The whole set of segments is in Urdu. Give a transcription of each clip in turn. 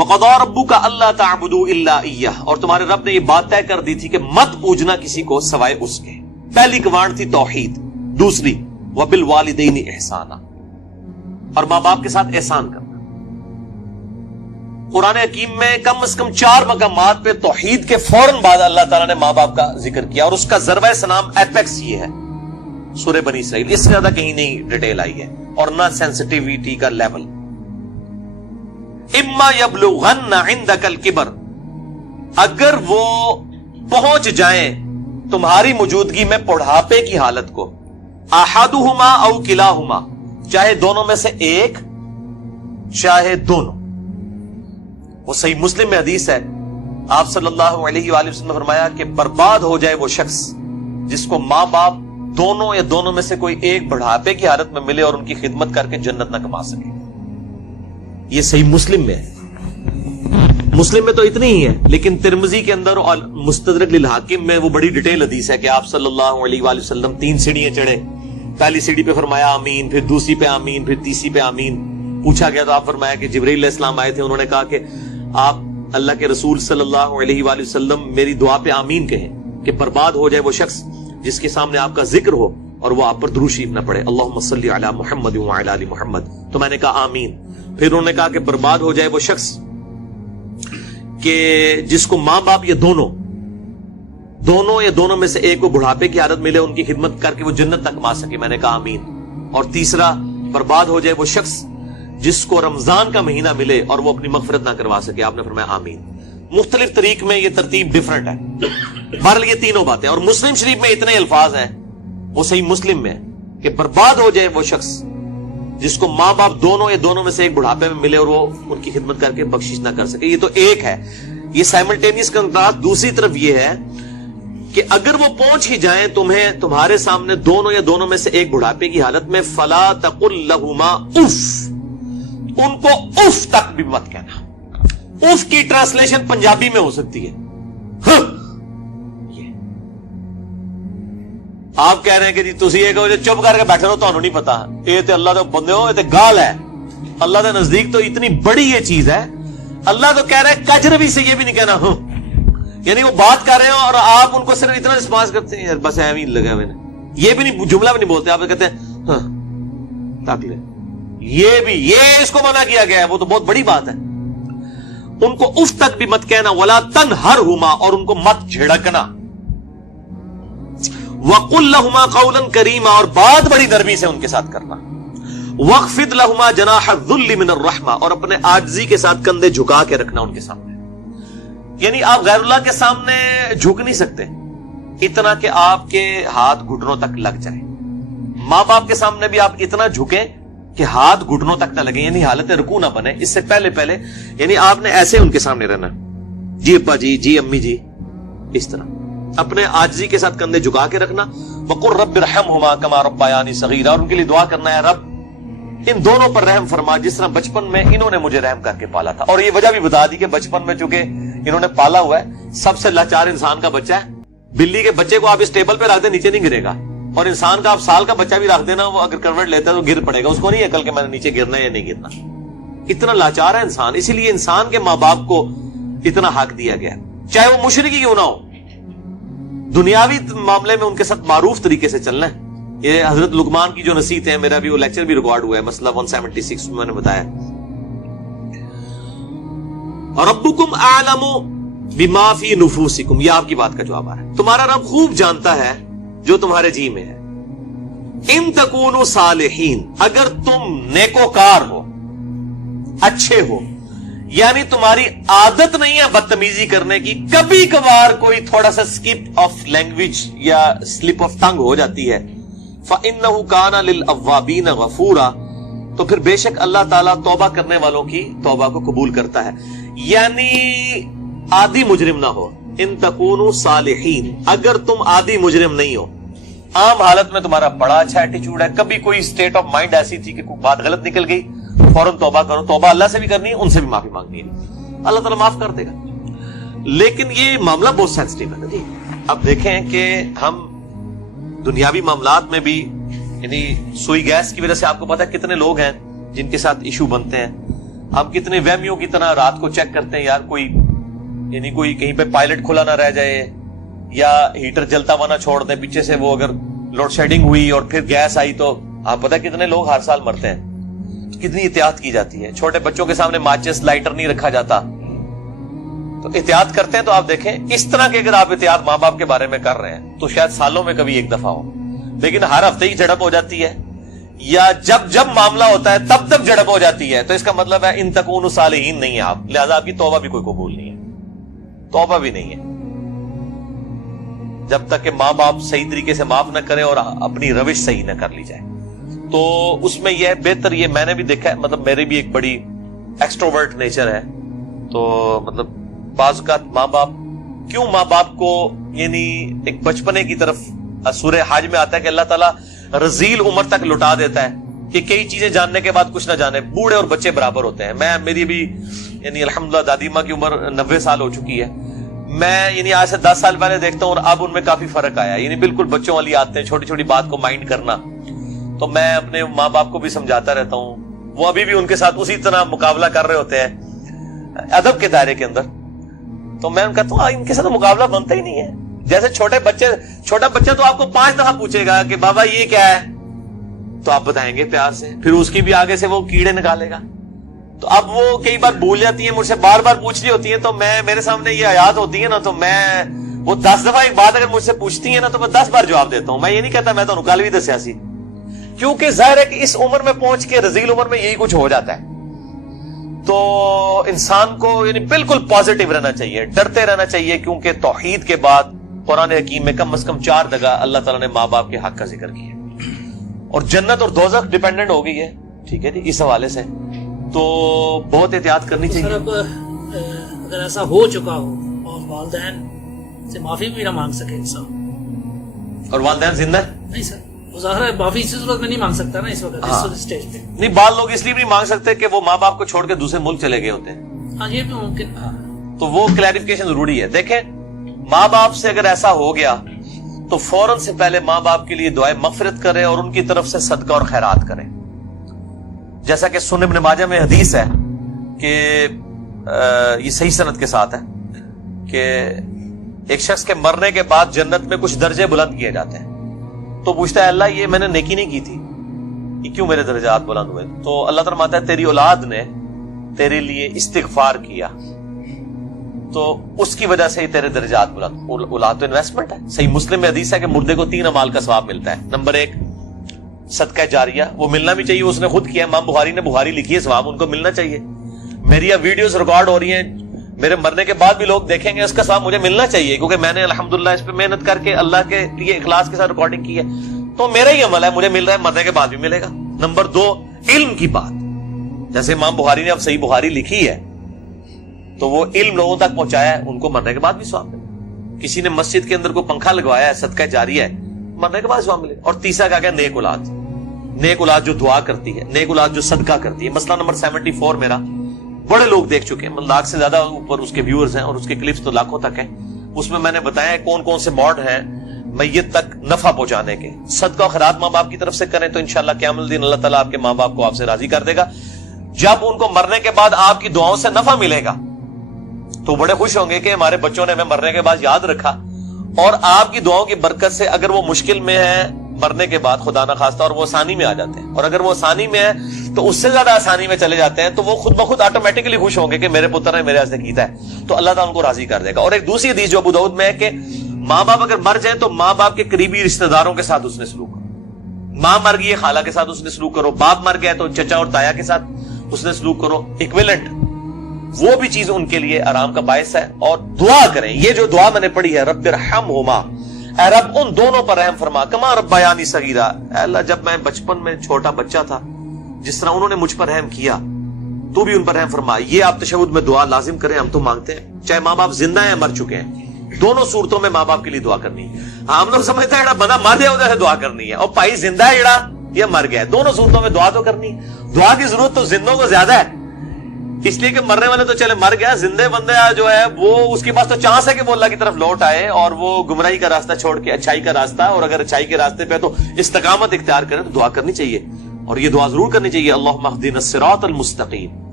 وَقَضَىٰ رَبُّكَ أَلَّا تَعْبُدُوا إِلَّا إِيَّهُ، اور تمہارے رب نے یہ بات طے کر دی تھی کہ مت پوجنا کسی کو سوائے اس کے. پہلی کمانڈ تھی توحید. دوسری وَبِالْوَالِدَيْنِ إِحْسَانًا، اور ماں باپ کے ساتھ احسان کرنا. قرآن حکیم میں کم از کم 4 مقامات پہ توحید کے فوراً بعد اللہ تعالیٰ نے ماں باپ کا ذکر کیا، اور اس کا ضربہ سنام ایپیکس یہ ہے سورہ بنی اسرائیل. اس سے زیادہ کہیں نہیں ڈیٹیل آئی ہے، اور نہ سینسٹیویٹی کا لیول. اما یبلغن عندک الکبر، اگر وہ پہنچ جائیں تمہاری موجودگی میں بڑھاپے کی حالت کو، احدہما او کلاہما، چاہے دونوں میں سے ایک چاہے دونوں. وہ صحیح مسلم میں حدیث ہے، آپ صلی اللہ علیہ وآلہ وسلم نے فرمایا کہ برباد ہو جائے وہ شخص جس کو ماں باپ دونوں یا دونوں میں سے کوئی ایک بڑھاپے کی حالت میں ملے اور ان کی خدمت کر کے جنت نہ کما سکے. یہ صحیح مسلم میں ہے. مسلم میں تو اتنی ہی ہے، لیکن ترمذی کے اندر اور مستدرک للحاکم میں وہ بڑی ڈیٹیل حدیث ہے کہ آپ صلی اللہ علیہ وآلہ وسلم 3 سیڑھیاں چڑھے. پہلی سیڑھی پہ فرمایا آمین، پھر دوسری پہ آمین، پھر تیسری پہ آمین. پوچھا گیا تو آپ فرمایا کہ جبرائیل علیہ السلام آئے تھے، انہوں نے کہا کہ آپ اللہ کے رسول صلی اللہ علیہ وآلہ وسلم میری دعا پہ آمین کہیں کہ برباد ہو جائے وہ شخص جس کے سامنے آپ کا ذکر ہو اور وہ آپ پر درود شریف نہ پڑھے، اللہم صلی علی محمد وعلی آل محمد. تو میں نے کہا آمین. پھر انہوں نے کہا کہ برباد ہو جائے وہ شخص کہ جس کو ماں باپ یا دونوں یا دونوں میں سے ایک کو بڑھاپے کی حالت ملے، ان کی خدمت کر کے وہ جنت تک کما سکے. میں نے کہا آمین. اور تیسرا، برباد ہو جائے وہ شخص جس کو رمضان کا مہینہ ملے اور وہ اپنی مغفرت نہ کروا سکے. آپ نے فرمایا آمین. مختلف طریق میں یہ ترتیب ڈیفرنٹ ہے. بہرحال یہ تینوں باتیں، اور مسلم شریف میں اتنے الفاظ ہیں، وہ صحیح مسلم میں کہ برباد ہو جائے وہ شخص جس کو ماں باپ دونوں یا دونوں میں سے ایک بڑھاپے میں ملے اور وہ ان کی خدمت کر کے بخشش نہ کر سکے. یہ تو ایک ہے. یہ سائملٹینیس کنٹراسٹ دوسری طرف یہ ہے کہ اگر وہ پہنچ ہی جائیں تمہارے سامنے دونوں یا دونوں میں سے ایک بڑھاپے کی حالت میں، فلا تقل لہما اف، ان کو اف تک بھی مت کہنا. اف کی ٹرانسلیشن پنجابی میں ہو سکتی ہے آپ کہہ رہے ہیں کہ جی تسی یہ کہو جو چپ کر کے بیٹھے رہو، تانوں نہیں پتا. یہ تے اللہ دے بندے ہو، یہ تے گال ہے. اللہ دے نزدیک تو اتنی بڑی یہ چیز ہے. اللہ تو کہہ رہا ہے کجروی سے یہ بھی نہیں کہنا ہوں، یعنی وہ بات کر رہے ہو اور آپ ان کو صرف اتنا رسپانس کرتے ہیں، بس ایویں لگا ہوئے نے، یہ بھی نہیں، جملہ بھی نہیں بولتے. آپ کہتے ہیں ہاں تاک لے، یہ اس کو منع کیا گیا ہے. وہ تو بہت بڑی بات ہے. ان کو اف تک بھی مت کہنا. ولا تنہرہما، اور ان کو مت جھڑکنا. وَقُلْ لَهُمَا قَوْلًا كَرِيمًا، اور بات بڑی نرمی سے ان کے ساتھ کرنا. وَاخْفِضْ لَهُمَا جَنَاحَ الذُّلِّ مِنَ الرَّحْمَةِ، اور اپنے عاجزی کے ساتھ کندھے جھکا کے رکھنا ان کے سامنے. یعنی آپ غیر اللہ کے سامنے جھک نہیں سکتے اتنا کہ آپ کے ہاتھ گھٹنوں تک لگ جائیں. ماں باپ کے سامنے بھی آپ اتنا جھکیں کہ ہاتھ گھٹنوں تک نہ لگیں، یعنی حالت رکوع نہ بنے. اس سے پہلے یعنی آپ نے ایسے ان کے سامنے رہنا، جی ابا جی، جی امی جی، اس طرح اپنے عاجزی کے ساتھ کندھے جھکا کے رکھنا. وَقُلْ رَبِّ ارْحَمْهُمَا كَمَا رَبَّيَانِي صَغِيرًا، اور ان کے لیے دعا کرنا ہے رب ان دونوں پر رحم فرما جس طرح بچپن میں انہوں نے مجھے رحم کر کے پالا تھا. اور یہ وجہ بھی بتا دی کہ بچپن میں چونکہ انہوں نے پالا ہوا ہے، سب سے لاچار انسان کا بچہ ہے. بلی کے بچے کو آپ اس ٹیبل پہ رکھ دیں نیچے نہیں گرے گا، اور انسان کا آپ سال کا بچہ بھی رکھ دینا، وہ اگر کروٹ لیتا ہے تو گر پڑے گا. اس کو نہیں عقل کہ میں نے نیچے گرنا ہے یا نہیں گرنا. اتنا لاچار ہے انسان. اسی لیے انسان کے ماں باپ کو اتنا حق دیا گیا، چاہے وہ مشرک ہی کیوں نہ ہو. دنیاوی معاملے میں ان کے ساتھ معروف طریقے سے چلنا ہے. یہ حضرت لقمان کی جو نصیحت ہے، میرا بھی وہ لیکچر بھی ریکارڈ ہوا ہے، مسئلہ 176 میں نے بتایا. ربکم اعلم بما فی نفوسکم، یہ آپ کی بات کا جواب ہے. تمہارا رب خوب جانتا ہے جو تمہارے جی میں ہے. ان تکونوا صالحین، اگر تم نیکوکار ہو، اچھے ہو، یعنی تمہاری عادت نہیں ہے بدتمیزی کرنے کی، کبھی کبھار کوئی تھوڑا سا سکپ آف لینگویج یا سلپ آف ٹنگ ہو جاتی ہے، فَإِنَّهُ كَانَ لِلْأَوَّابِينَ غَفُورًا، تو پھر بے شک اللہ تعالیٰ توبہ کرنے والوں کی توبہ کو قبول کرتا ہے. یعنی عادی مجرم نہ ہو. ان تکونوا صالحین، اگر تم عادی مجرم نہیں ہو، عام حالت میں تمہارا بڑا اچھا ایٹیچیوڈ ہے، کبھی کوئی اسٹیٹ آف مائنڈ ایسی تھی کہ کوئی بات غلط نکل گئی، فوراً توبہ کرو. توبہ اللہ سے بھی کرنی ہے، ان سے بھی معافی مانگنی ہے، اللہ تعالیٰ معاف کر دے گا. لیکن یہ معاملہ بہت سینسٹیو ہے جی. اب دیکھیں کہ ہم دنیاوی معاملات میں بھی، یعنی سوئی گیس کی وجہ سے آپ کو پتا ہے کتنے لوگ ہیں جن کے ساتھ ایشو بنتے ہیں. ہم کتنے وہمیوں کی طرح رات کو چیک کرتے ہیں یار کوئی کہیں پہ پائلٹ کھلا نہ رہ جائے یا ہیٹر جلتا ہوا نہ چھوڑ دیں پیچھے سے، وہ اگر لوڈ شیڈنگ ہوئی اور پھر گیس آئی تو آپ پتہ کتنے لوگ ہر سال مرتے ہیں، کتنی احتیاط کی جاتی ہے. چھوٹے بچوں کے سامنے ماچس لائٹر نہیں رکھا جاتا، تو احتیاط کرتے ہیں. تو آپ دیکھیں اس طرح کے اگر آپ احتیاط ماں باپ کے بارے میں کر رہے ہیں تو شاید سالوں میں کبھی ایک دفعہ ہو، لیکن ہر ہفتے ہی جھڑپ ہو جاتی ہے یا جب معاملہ ہوتا ہے تب جھڑپ ہو جاتی ہے، تو اس کا مطلب ہے ان تکونوا صالحین نہیں ہے آپ، لہذا آپ کی توبہ بھی کوئی قبول نہیں ہے، توبہ بھی نہیں ہے جب تک کہ ماں باپ صحیح طریقے سے معاف نہ کریں اور اپنی روش صحیح نہ کر لی جائے. تو اس میں یہ بہتر، یہ میں نے بھی دیکھا ہے، مطلب میری بھی ایک بڑی ایکسٹروورٹ نیچر ہے، تو مطلب بعض اوقات ماں باپ کو یعنی ایک بچپنے کی طرف سورہ حج میں آتا ہے کہ اللہ تعالیٰ رذیل عمر تک لٹا دیتا ہے کہ کئی چیزیں جاننے کے بعد کچھ نہ جانے. بوڑھے اور بچے برابر ہوتے ہیں. میری بھی یعنی الحمدللہ دادی ماں کی عمر 90 سال ہو چکی ہے. میں یعنی آج سے 10 سال پہلے دیکھتا ہوں اور اب ان میں کافی فرق آیا، یعنی بالکل بچوں والی آتے ہیں، چھوٹی چھوٹی بات کو مائنڈ کرنا. تو میں اپنے ماں باپ کو بھی سمجھاتا رہتا ہوں، وہ ابھی بھی ان کے ساتھ اسی طرح مقابلہ کر رہے ہوتے ہیں ادب کے دائرے کے اندر. تو میں کہتا ہوں ان کے ساتھ مقابلہ بنتا ہی نہیں ہے. جیسے چھوٹا بچہ تو آپ کو 5 دفعہ پوچھے گا کہ بابا یہ کیا ہے، تو آپ بتائیں گے پیار سے، پھر اس کی بھی آگے سے وہ کیڑے نکالے گا. تو اب وہ کئی بار بھول جاتی ہیں، مجھ سے بار بار پوچھ رہی ہوتی ہیں، تو میرے سامنے یہ آیات ہوتی ہے نا، تو میں وہ 10 دفعہ ایک بات اگر مجھ سے پوچھتی ہیں نا تو میں 10 بار جواب دیتا ہوں. میں یہ نہیں کہتا میں تو نکال بھی دسیا سی، کیونکہ ظاہر ہے کہ اس عمر میں پہنچ کے رذیل عمر میں یہی کچھ ہو جاتا ہے. تو انسان کو یعنی بالکل پازیٹیو رہنا چاہیے، ڈرتے رہنا چاہیے، کیونکہ توحید کے بعد قرآن حکیم میں کم از کم 4 جگہ اللہ تعالیٰ نے ماں باپ کے حق کا ذکر کیا ہے، اور جنت اور دوزخ ڈیپینڈنٹ ہو گئی ہے. ٹھیک ہے جی، اس حوالے سے تو بہت احتیاط کرنی چاہیے. سر اب اگر ایسا ہو چکا ہو اور والدین سے معافی بھی نہ مانگ سکے انسان، اور والدین زندہ نہیں سر، وہ ظاہر ہے معافی اس صورت میں نہیں مانگ سکتا نا اس وقت اس سٹیج پہ. نہیں، بعض لوگ اس لیے بھی نہیں مانگ سکتے کہ وہ ماں باپ کو چھوڑ کے دوسرے ملک چلے گئے ہوتے ہیں. ہاں یہ بھی ممکن. تو وہ کلیریفیکیشن ضروری ہے. دیکھیں ماں باپ سے اگر ایسا ہو گیا تو فوراً سے پہلے ماں باپ کے لیے دعائیں مغفرت کریں اور ان کی طرف سے صدقہ اور خیرات کریں. جیسا کہ سنن ابن ماجہ میں حدیث ہے کہ یہ صحیح سند کے ساتھ ہے کہ ایک شخص کے مرنے کے بعد جنت میں کچھ درجے بلند کیے جاتے ہیں. تو پوچھتا ہے اللہ یہ میں نے نیکی نہیں کی تھی، یہ کیوں میرے درجات بلند ہوئے؟ تو اللہ تعالیٰ فرماتا ہے تیری اولاد نے تیرے لیے استغفار کیا تو اس کی وجہ سے ہی تیرے درجات بلند. اولاد تو انویسٹمنٹ ہے. صحیح مسلم میں حدیث ہے کہ مردے کو 3 اعمال کا ثواب ملتا ہے. نمبر 1 صدقہ جاریہ، وہ ملنا بھی چاہیے، اس نے خود کیا. امام بخاری نے بخاری لکھی ہے، ثواب ان کو ملنا چاہیے. میری اب ویڈیوز ریکارڈ ہو رہی ہیں، میرے مرنے کے بعد بھی لوگ دیکھیں گے، اس کا ثواب مجھے ملنا چاہیے کیونکہ میں نے الحمدللہ اس پہ محنت کر کے اللہ کے لیے اخلاص کے ساتھ ریکارڈنگ کی ہے. تو میرا ہی عمل ہے، مجھے مل رہا ہے، مرنے کے بعد بھی ملے گا. نمبر 2 علم کی بات، جیسے امام بخاری نے اب صحیح بخاری لکھی ہے تو وہ علم لوگوں تک پہنچایا ہے، ان کو مرنے کے بعد بھی ثواب ملے. کسی نے مسجد کے اندر کوئی پنکھا لگوایا ہے، صدقہ جاریہ ہے، مرنے کے بعد ثواب ملے. اور تیسرا کہا گیا نیک اولاد، نیک اولاد جو دعا کرتی ہے، نیک اولاد جو صدقہ کرتی ہے. مسئلہ نمبر 74 میرا بڑے لوگ دیکھ چکے ہیں، 1 لاکھ سے زیادہ اوپر اس کے ویورز ہیں اور اس کے کلپس تو لاکھوں تک ہیں. اس میں نے بتایا کون کون سے موڈ ہیں میت تک نفع پہنچانے کے. صدقہ و خیرات ماں باپ کی طرف سے کریں تو انشاءاللہ قیامت الدین اللہ تعالیٰ آپ کے ماں باپ کو آپ سے راضی کر دے گا. جب ان کو مرنے کے بعد آپ کی دعاؤں سے نفع ملے گا تو بڑے خوش ہوں گے کہ ہمارے بچوں نے ہمیں مرنے کے بعد یاد رکھا. اور آپ کی دعاؤں کی برکت سے اگر وہ مشکل میں ہے مرنے کے بعد خدا نہ خواستہ اور وہ آسانی میں آ جاتے ہیں، اور اگر وہ آسانی میں ہے تو اس سے زیادہ آسانی میں چلے جاتے ہیں، تو وہ خود بخود آٹومیٹکلی خوش ہوں گے کہ میرے پتر نے میرے واسطے کیتا ہے، تو اللہ تعالیٰ ان کو راضی کر دے گا. اور ایک دوسری حدیث جو ابو داؤد میں ہے کہ ماں باپ اگر مر جائیں تو ماں باپ کے قریبی رشتہ داروں کے ساتھ اس نے سلوک کرو. ماں مر گئی ہے خالہ کے ساتھ اس نے سلوک کرو، باپ مر گیا تو چچا اور تایا کے ساتھ اس نے سلوک کرو. ایکویلنٹ وہ بھی چیز ان کے لیے آرام کا باعث ہے. اور دعا کریں، یہ جو دعا میں نے پڑھی ہے رب ارحمہما، اے رب ان دونوں پر رحم فرما، کما ربیانی صغیرا، اے اللہ جب میں بچپن میں چھوٹا بچہ تھا جس طرح انہوں نے مجھ پر رحم کیا تو بھی ان پر رحم فرما. یہ آپ تشہد میں دعا لازم کریں، ہم تو مانگتے ہیں چاہے ماں باپ زندہ ہیں مر چکے ہیں، دونوں صورتوں میں ماں باپ کے لیے دعا کرنی ہے. ہم لوگ سمجھتے ہیں بندہ مر جائے ادھر سے دعا کرنی ہے، اور بھائی زندہ ہے جڑا یہ مر گیا ہے، دونوں صورتوں میں دعا تو کرنی ہے. دعا کی ضرورت تو زندوں کو زیادہ ہے، اس لیے کہ مرنے والے تو چلے مر گیا، زندے بندے جو ہے وہ اس کے پاس تو چانس ہے کہ وہ اللہ کی طرف لوٹ آئے اور وہ گمراہی کا راستہ چھوڑ کے اچھائی کا راستہ، اور اگر اچھائی کے راستے پہ تو استقامت اختیار کرے تو دعا کرنی چاہیے. اور یہ دعا ضرور کرنی چاہیے، اللہم اہدنا الصراط المستقیم،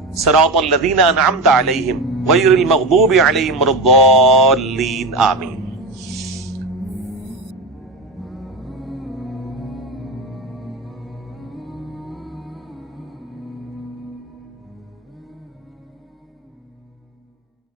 صراط الذین انعمت علیہم غیر المغضوب علیہم ولا الضالین آمین.